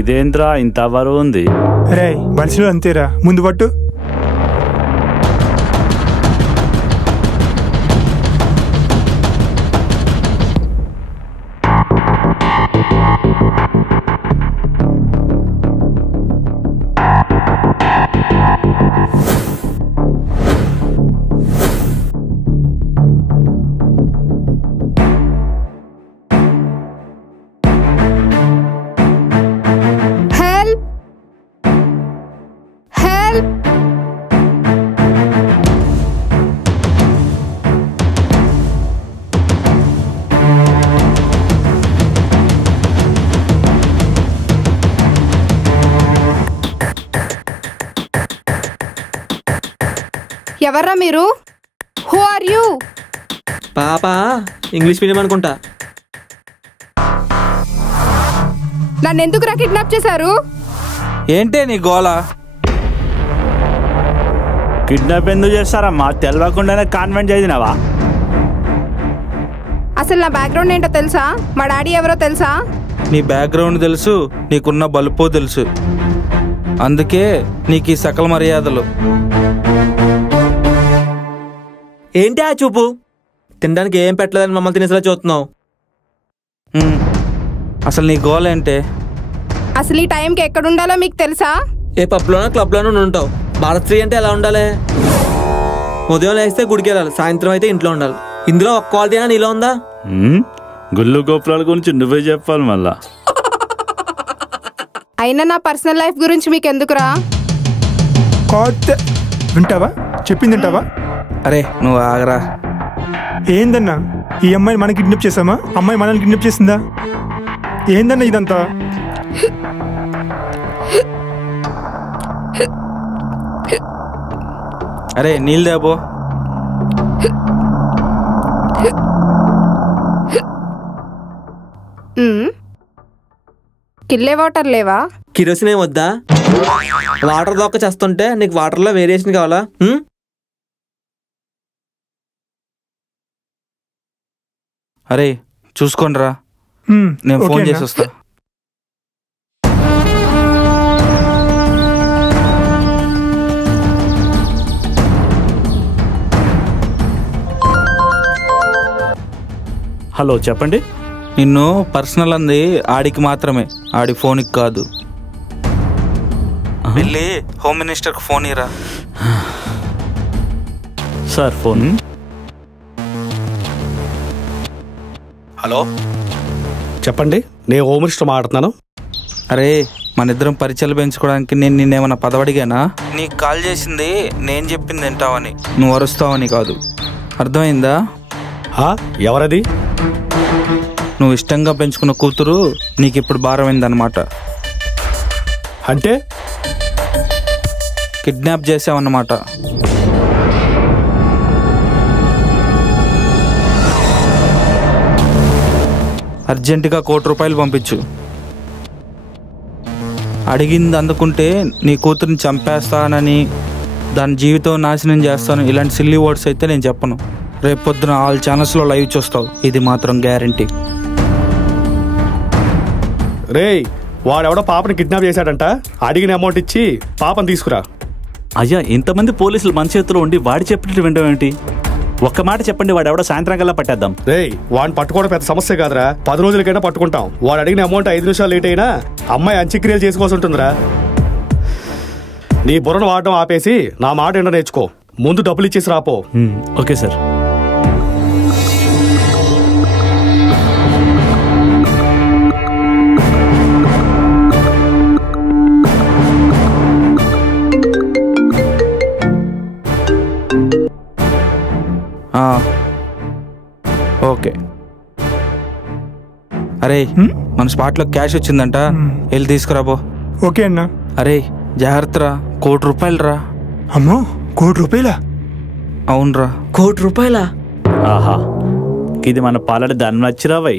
ఇదేంద్రా ఇంత బరువు ఉంది? రే బలిసిలో అంతేరా, ముందు పట్టు. ఎవర్రా మీరు? Who are you? పాపా ఇంగ్లీష్ మీడియం అనుకుంటా. నన్ను ఎందుకురా కిడ్నాప్ చేశారు? ఏంటే నీ గోల? కిడ్నాప్ ఎందుకు చేస్తారమ్మా? తెలియకుండానే కాన్వెంట్ చదివినావా? అసలు నా బ్యాక్గ్రౌండ్ ఏంటో తెలుసా? మా డాడీ ఎవరో తెలుసా? నీ బ్యాక్గ్రౌండ్ తెలుసు, నీకున్న బలుపు తెలుసు, అందుకే నీకు ఈ సకల మర్యాదలు. ఏంటి ఆ చూపు? తినడానికి ఏం పెట్టలేదని మమ్మల్ని తినేసలా చూస్తున్నావు. అసలు నీ గోల్ ఏంటే? అసలు ఈ టైంకి ఎక్కడ ఉండాలో మీకు తెలుసా? ఏ పబ్లోనో క్లబ్లోనో ఉంటావు. భారతశ్రీ అంటే ఎలా ఉండాలి? ఉదయం లేస్తే గుడికి వెళ్ళాలి, సాయంత్రం అయితే ఇంట్లో ఉండాలి. ఇందులో ఒక్క క్వాలిటీ అయినా నీలో ఉందా? గుళ్ళు గోపురాల గురించి నువ్వే చెప్పాలి మళ్ళా. అయినా నా పర్సనల్ లైఫ్ గురించి మీకు ఎందుకురా? వింటావా? చెప్పింది వింటావా? అరే నువ్వు ఆగరా. ఏందన్నా, ఈ అమ్మాయిని మనం కిడ్నాప్ చేసామా? అమ్మాయి మనల్ని కిడ్నాప్ చేసిందా? ఏందన్నా ఇదంతా? అరే నీళ్ళు దేపో. కిల్లే వాటర్ లేవా? కిరోసిన్ ఏం వద్దా? వాటర్ దొక్క చేస్తుంటే నీకు వాటర్లో వేరియేషన్ కావాలా? అరే చూసుకోండి రా, నేను ఫోన్ చేసి వస్తా. హలో చెప్పండి. నిన్ను పర్సనల్ అంది ఆడికి మాత్రమే, ఆడి ఫోన్కి కాదు. వెళ్ళి హోమ్ మినిస్టర్కి ఫోన్ ఇరా. Sir phone. హలో చెప్పండి, నేను హోమ్ మినిస్టర్ మాట్లాడుతున్నాను. అరే మన ఇద్దరం పరిచయాలు పెంచుకోవడానికి నేను నిన్నేమన్నా పదవడిగానా? నీకు కాల్ చేసింది నేను చెప్పింది వింటావని, నువ్వు అరుస్తావని కాదు. అర్థమైందా? ఎవరది? నువ్వు ఇష్టంగా పెంచుకున్న కూతురు నీకు ఇప్పుడు భారమైందన్నమాట. అంటే కిడ్నాప్ చేసావన్నమాట. అర్జెంటుగా ₹1,00,00,000 పంపించు. అడిగింది అందుకుంటే నీ కూతురిని చంపేస్తానని, దాని జీవితం నాశనం చేస్తాను, ఇలాంటి సిల్లీ వర్డ్స్ అయితే నేను చెప్పను. రేపు పొద్దున ఆల్ ఛానల్స్లో లైవ్ చూస్తావు, ఇది మాత్రం గ్యారంటీ. రేయ్ వాడెవడో పాపని కిడ్నాప్ చేశాడంట, అడిగిన అమౌంట్ ఇచ్చి పాపని తీసుకురా. అయ్యా ఇంతమంది పోలీసులు మన చేతిలో ఉండి వాడి చెప్పినట్టు వినడం ఏంటి? ఒక్క మాట చెప్పండి, వాడు ఎవడో సాయంత్రం కల్లా పట్టేద్దాం. రేయ్ వాడిని పట్టుకోవడం పెద్ద సమస్య కాదురా, 10 రోజులకైనా పట్టుకుంటాం. వాడు అడిగిన అమౌంట్ 5 నిమిషాలు లేట్ అయినా అమ్మాయి అంత్యక్రియలు చేసుకోవాల్సి ఉంటుందిరా. నీ బుర్రను వాడడం ఆపేసి నా మాట ఏంటో నేర్చుకో. ముందు డబ్బులు ఇచ్చేసి రాపో. Okay sir. ఓకే. అరే మన స్పాట్లో క్యాష్ వచ్చిందంట, వెళ్ళి తీసుకురాబో. ఓకే అన్నా. అరే జాగ్రత్తరా, ₹1,00,00,000 రా. అమ్మో ₹1,00,00,000? అవునరా. ₹1,00,00,000? ఆహా, ఇది మన పాలడి దాన్ని నచ్చిరావై.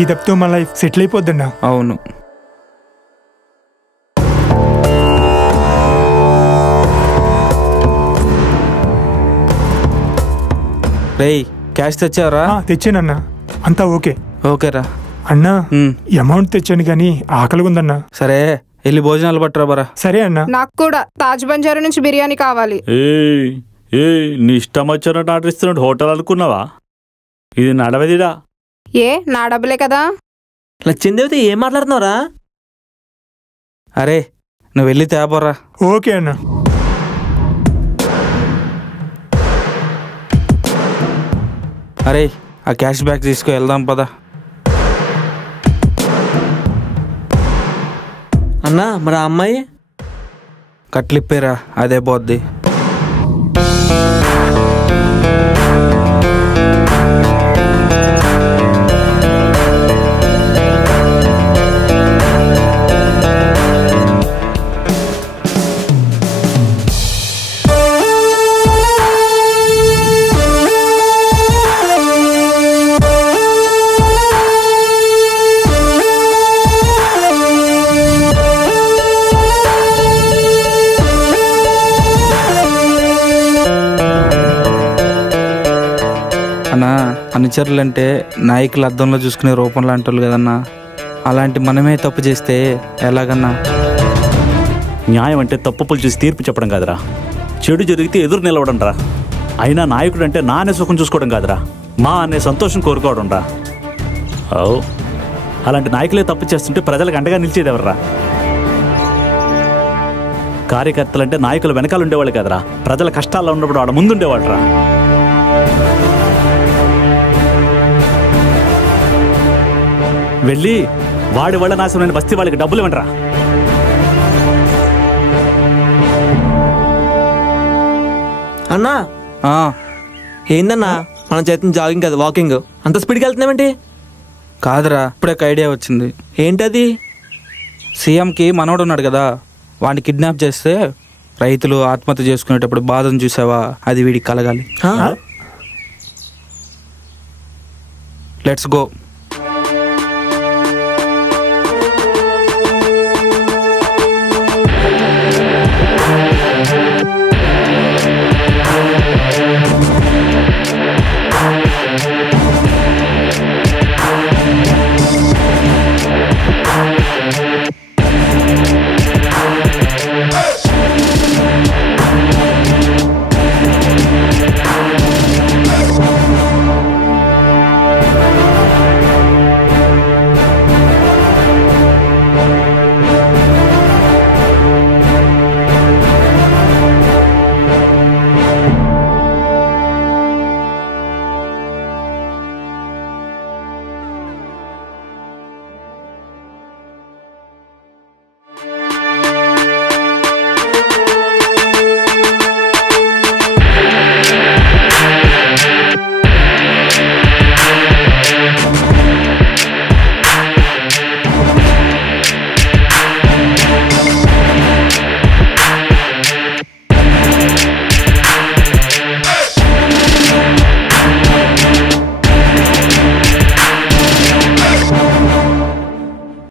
ఈ దెబ్బతో మన లైఫ్ సెటిల్ అయిపోద్దన్నా. అవును. రేయ్ క్యాష్ తెచ్చావరా? తెచ్చానన్నా. అంతా ఓకే. ఓకేరా. అన్నా అమౌంట్ తెచ్చాను కానీ ఆకలిగా ఉందన్నా. సరే వెళ్ళి భోజనాలు పట్టరా బరా. సరే అన్నా. నాకు కూడా తాజ్ బంజారా నుంచి బిర్యానీ కావాలి. నీ ఇష్టం వచ్చినట్టు ఆర్డర్ ఇస్తున్నట్టు హోటల్ అనుకున్నావా? ఇది నడవదిరా. ఏ నా డబ్బులే కదా. లచ్చిందేవితే ఏం మాట్లాడుతున్నావురా? అరే నువ్వు వెళ్ళి తేబోరా. ఓకే అన్నా. అరే ఆ క్యాష్ బ్యాక్ తీసుకు వెళ్దాం పదా. అన్నా మరి ఆ అమ్మాయి కట్లిప్పేరా, అదే పోద్ది. అన్నా అనుచరులు అంటే నాయకులు అద్దంలో చూసుకునే రూపం లాంటి వాళ్ళు కదన్నా. అలాంటి మనమే తప్పు చేస్తే ఎలాగన్నా? న్యాయం అంటే తప్పులు చూసి తీర్పు చెప్పడం కాదురా, చెడు జరిగితే ఎదురు నిలవడం రా. అయినా నాయకుడు అంటే నా అనే సుఖం చూసుకోవడం కాదురా, మా అనే సంతోషం కోరుకోవడం రా. అలాంటి నాయకులే తప్పు చేస్తుంటే ప్రజలకు అండగా నిలిచేది ఎవర్రా? కార్యకర్తలంటే నాయకులు వెనకాల ఉండేవాళ్ళు కదరా, ప్రజల కష్టాల్లో ఉన్నప్పుడు వాడు ముందుండేవాడు రా. వెళ్ళి వాడి వల్ల నాశనమైన బస్తీ వాళ్ళకి డబ్బులు ఇవ్వండిరా. అన్నా ఏందన్నా మనం చేతున్న జాగింగ్ కదా వాకింగ్, అంత స్పీడ్కి వెళ్తున్నామేంటి? కాదురా, ఇప్పుడే ఒక ఐడియా వచ్చింది. ఏంటది? సీఎంకి మనోడు ఉన్నాడు కదా, వాడిని కిడ్నాప్ చేస్తే రైతులు ఆత్మహత్య చేసుకునేటప్పుడు బాధను చూసావా, అది వీడికి కలగాలి. Let's go.